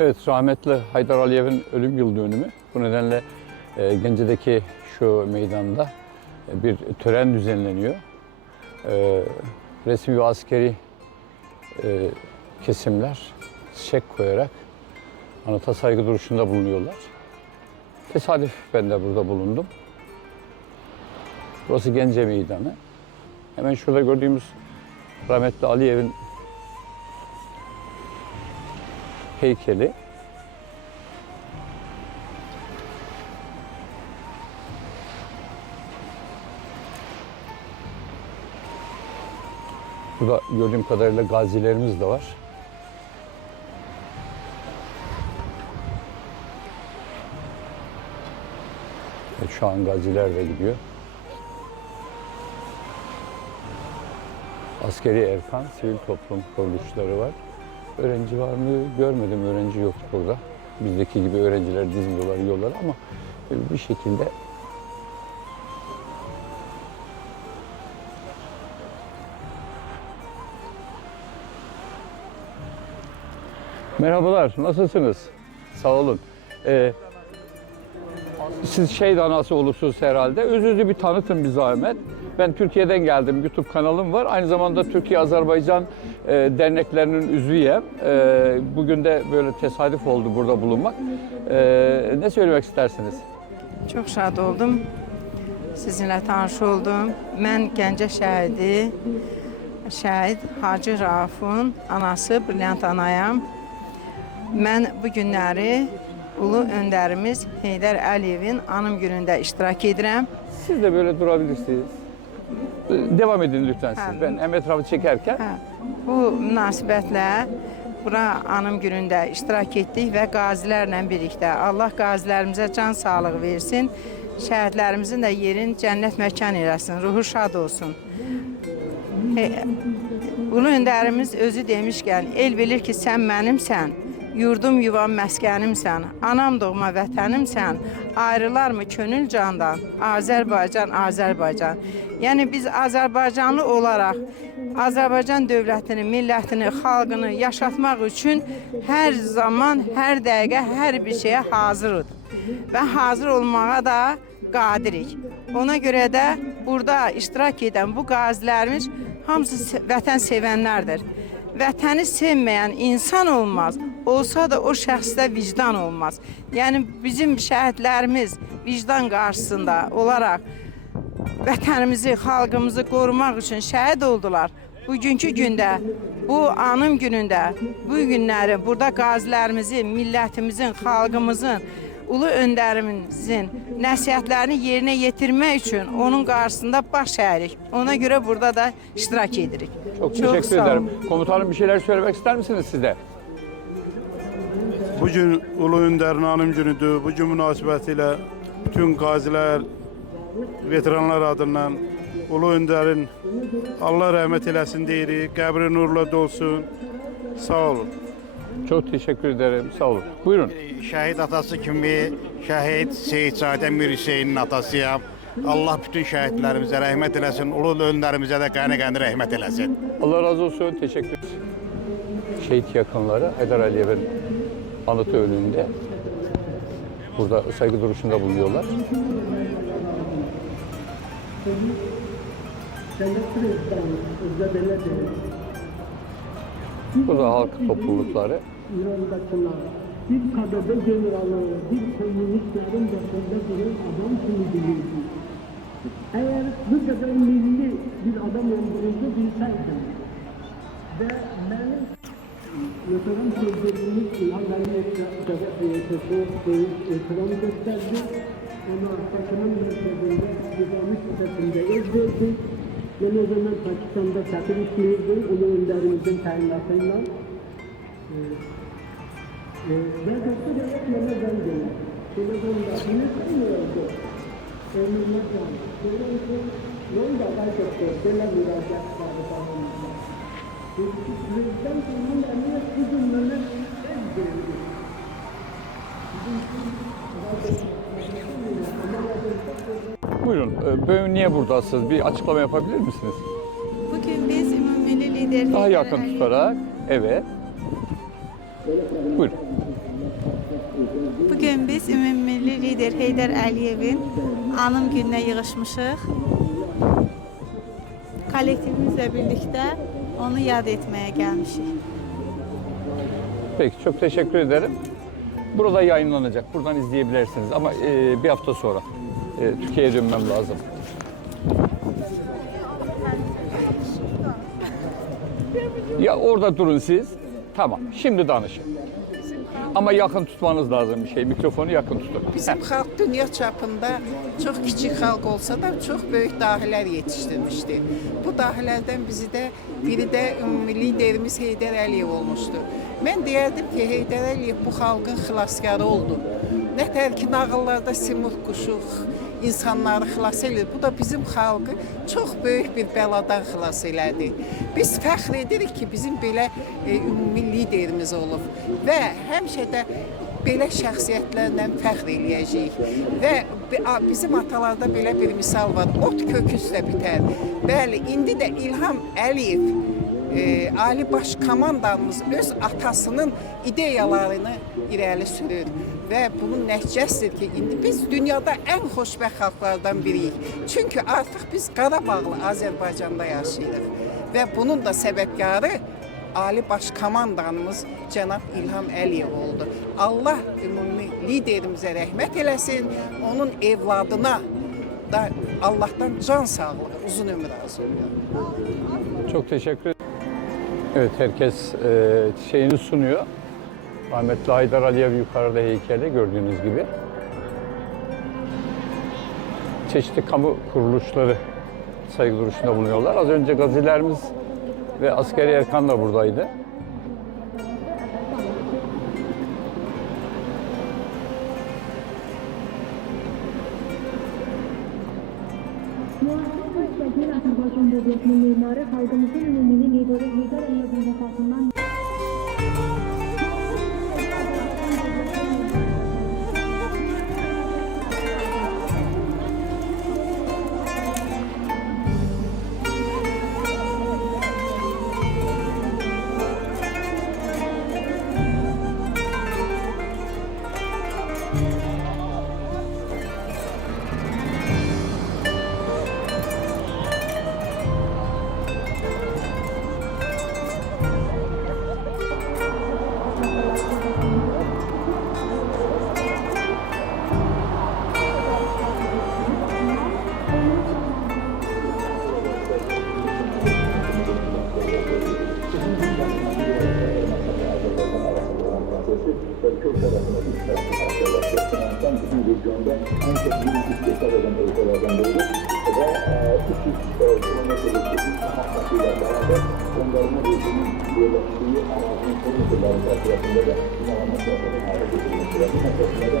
Evet, rahmetli Haydar Aliyev'in ölüm yıl dönümü. Bu nedenle e, Gence'deki şu meydanda e, bir tören düzenleniyor. E, resmi ve askeri e, kesimler çiçek koyarak anıta saygı duruşunda bulunuyorlar. Tesadüf ben de burada bulundum. Burası Gence Meydanı. Hemen şurada gördüğümüz rahmetli Aliyev'in heykeli. Burada gördüğüm kadarıyla gazilerimiz de var. Evet, şu an gaziler de gidiyor. Askeri erkan, sivil toplum kuruluşları var. Öğrenci var mı? Görmedim. Öğrenci yok burada. Bizdeki gibi öğrenciler dizmiyorlar, yiyorlar ama bir şekilde Merhabalar, nasılsınız? Sağ olun. Ee, siz şehit anası olursunuz herhalde. Özünüzü bir tanıtın bir zahmet. Ben Türkiye'den geldim. YouTube kanalım var. Aynı zamanda Türkiye-Azerbaycan e, derneklerinin üzüyem. E, bugün de böyle tesadüf oldu burada bulunmak. E, ne söylemek istersiniz? Çox şad oldum. Sizinlə tanış oldum. Mən Gəncə şəhidi, şəhid Hacı Raufun anası Brilliant anayam. Mən bu günləri ulu öndərimiz Heydər Əliyevin anım günündə iştirak edirəm. Siz de böyle durabilirsiniz. E, Devam edin lütfen siz. Ben hem etrafı çekerken. Hə, bu münasibətlə bura anım günündə iştirak etdik və qazilərlə birlikdə Allah qazilərimizə can sağlığı versin. Şəhidlərimizin də yerin cənnət məkan eləsin, ruhu şad olsun. He, Ulu öndərimiz özü demişkən, el bilir ki, sən mənimsən, yurdum yuvam məskənimsən, anam doğma vətənimsən, ayrılarmı könül candan, Azərbaycan, Azərbaycan. Yəni biz Azərbaycanlı olaraq Azərbaycan dövlətini, millətini, xalqını yaşatmaq üçün hər zaman, hər dəqiqə, hər bir şeyə hazırıq və hazır olmağa da qadirik. Ona görə də burada iştirak edən bu qazilərimiz hamısı vətən sevənlərdir. Vətəni sevməyən insan olmaz. Olsa da o şəxsdə vicdan olmaz. Yəni bizim şəhidlərimiz vicdan qarşısında olaraq vətənimizi, xalqımızı qorumaq üçün şəhid oldular. Bugünkü gündə, bu anım günündə, bu günləri burada qazilərimizin, millətimizin, xalqımızın, ulu öndərimizin nəsihətlərini yerinə yetirmək üçün onun qarşısında baş əyirik. Ona görə burada da iştirak edirik. Çok Çok teşekkür sağ ederim. Komutanım bir şeyler söylemek ister misiniz siz de? Bugün Ulu Öndərin anım günüdür. Bu gün münasibətilə bütün qazilər, veteranlar adından Ulu Öndərin Allah rəhmət eləsin deyirik. Qəbri nurla dolsun. Sağ olun. Çok teşekkür ederim. Sağ olun. Buyurun. Şəhid atası kimi şəhid Seyid Sadə Mir Hüseynin atasıyam. Allah bütün şəhidlərimizə rəhmət eləsin, ulu öndərimizə də qəni-qəni rəhmət eləsin. Allah razı olsun. Teşekkür Şehit yakınları Haydar Aliyev'in anıtı önünde burada saygı duruşunda bulunuyorlar. Burada halk toplulukları bir bilirdi. Eğer bu kadar milli bir adam olduğunuzu bilseydim ve benim Sözlerimiz İlhanların Devlet Üyesi itiram gösterdi. Onu Pakistan'ın merkezinde nizami sitesinde ezdirdi. Ben o zaman Pakistan'da satır işliyordum. Ulu önderimizin tayinatıyla. Ee, ve doktor öğretmene ben geldim. Telefonda ne sanıyordu? Emrine can. Telefon yolda bay doktor. Bela müracaat vardı en. Buyurun. e, Bugün niye buradasınız? Bir açıklama yapabilir misiniz? Bugün biz ümummilli liderlik Daha yakın tutarak. Evet. Buyurun. Bugün biz ümummilli lider Heydər Əliyevin anım gününə yığışmışıq. Kollektivimizlə birlikdə onu yad etməyə gəlmişik. Peki çok teşekkür ederim. Burada yayınlanacak. Buradan izleyebilirsiniz ama e, bir hafta sonra e, Türkiye'ye dönmem lazım. Ya orada durun siz. Tamam. Şimdi danışın. Ama yakın tutmanız lazım bir şey. Mikrofonu yakın tutun. Bizim xalq dünya çapında çox kiçik xalq olsa da çox böyük dahilər yetişdirmişdi. Bu dahilərdən bizi də biri ümumi liderimiz Heydər Əliyev olmuşdu. Mən deyərdim ki, Heydər Əliyev bu xalqın xilaskarı oldu. Nətər ki, nağıllarda Simurq quşu insanları xilas edir. Bu da bizim xalqı çox böyük bir bəladan xilas elədi. Biz fəxr edirik ki, bizim belə e, ümumi liderimiz olub və həmişə də belə şəxsiyyətlərlə fəxr eləyəcəyik. Və bizim atalarda belə bir misal var. Ot kökü üstə bitər. Bəli, indi də İlham Əliyev e, Ali Baş Komandanımız öz atasının ideyalarını irəli sürür və bunun nəticəsidir ki, indi biz dünyada ən xoşbəxt xalqlardan biriyik. Çünki artıq biz Qarabağlı Azərbaycanda yaşayırıq və bunun da səbəbkarı Ali Baş Komandanımız cənab İlham Əliyev oldu. Allah ümumi liderimizə rəhmət eləsin, onun evladına da Allah'tan can sağlığı, uzun ömür arzu ediyorum. Çok teşekkür ederim. Evet herkes e, şeyini sunuyor. Rahmetli Haydar Aliyev yukarıda heykeli gördüğünüz gibi. Çeşitli kamu kuruluşları saygı duruşunda bulunuyorlar. Az önce gazilerimiz ve askeri erkan da buradaydı. Mimarı halkımızın ümumini lideri Heydar Aliyev'in vefatından Kıl tarafına, üst tarafına, aşağıda, çok taraftan bütün regionda en çok yeni istekler olan ülkelerden biridir. Ve 300 kilometrelik uzun hakkıyla beraber gönderme rejiminin yollaştığı arazinin kilometreler karşılaşında da inanılmaz bir hareket edilmesi lazım. Mesela